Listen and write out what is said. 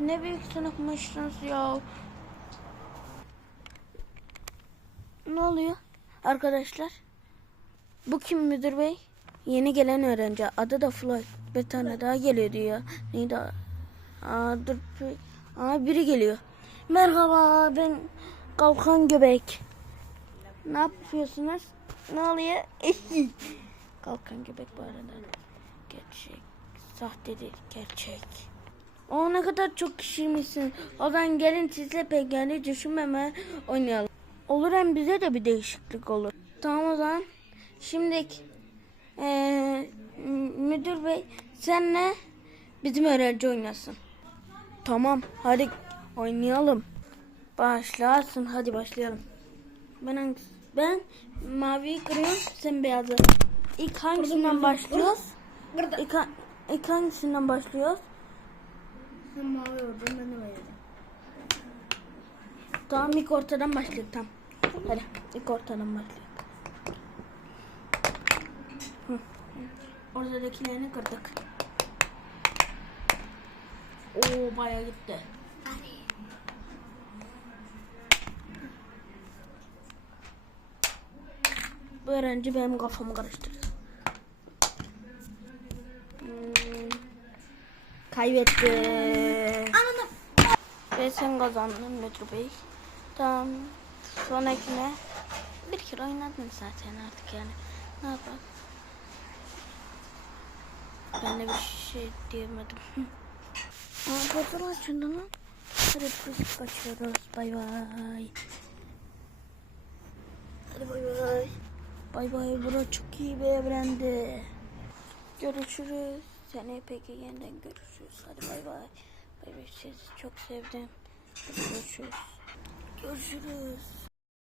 ne büyük sınıfmışsınız ya. Ne oluyor arkadaşlar? Bu kim müdür bey? Yeni gelen öğrenci. Adı da Floyd. Bir tane daha geliyor diyor. Neydi? Aa, dur. Aa, biri geliyor. Merhaba ben Kalkan Göbek. Ne yapıyorsunuz? Ne oluyor? Kalkan Göbek bu arada. Gerçek. Sahte değil. Gerçek. O ne kadar çok kişiymişsin. O zaman gelin sizle pekala düşünmeme oynayalım. Olur hem bize de bir değişiklik olur. Tamam o zaman. Şimdi eee, müdür bey senle bizim öğrenci oynasın. Tamam hadi oynayalım. Başlasın hadi başlayalım. Ben hangisi? Ben maviyi kırıyorum sen beyazı. İlk hangisinden başlıyoruz? Burada. İlk, ilk hangisinden başlıyoruz? Sen mavi oradan ben de. Tamam ilk ortadan başlayalım tamam. Hadi ilk ortadan başlayalım. Hı. Ortadakilerini kırdık. Oo bayağı gitti. Bu öğrenci benim kafamı karıştırdı. Kaybetti. Anladım. Ve sen kazandın Müdür Bey. Tamam. Sonrakine bir kere oynadın zaten artık yani. Ne yapalım? Ben de bir şey diyemedim. Aa, portal açıldı lan. Hadi biz kaçıyoruz. Bay bay. Hadi bay bay. Bay bay. Bura çok iyi bir evrendi. Görüşürüz. Seni peki yeniden görüşürüz. Hadi bay bay. Bay bay. Sizi çok sevdim. Görüşürüz. Görüşürüz.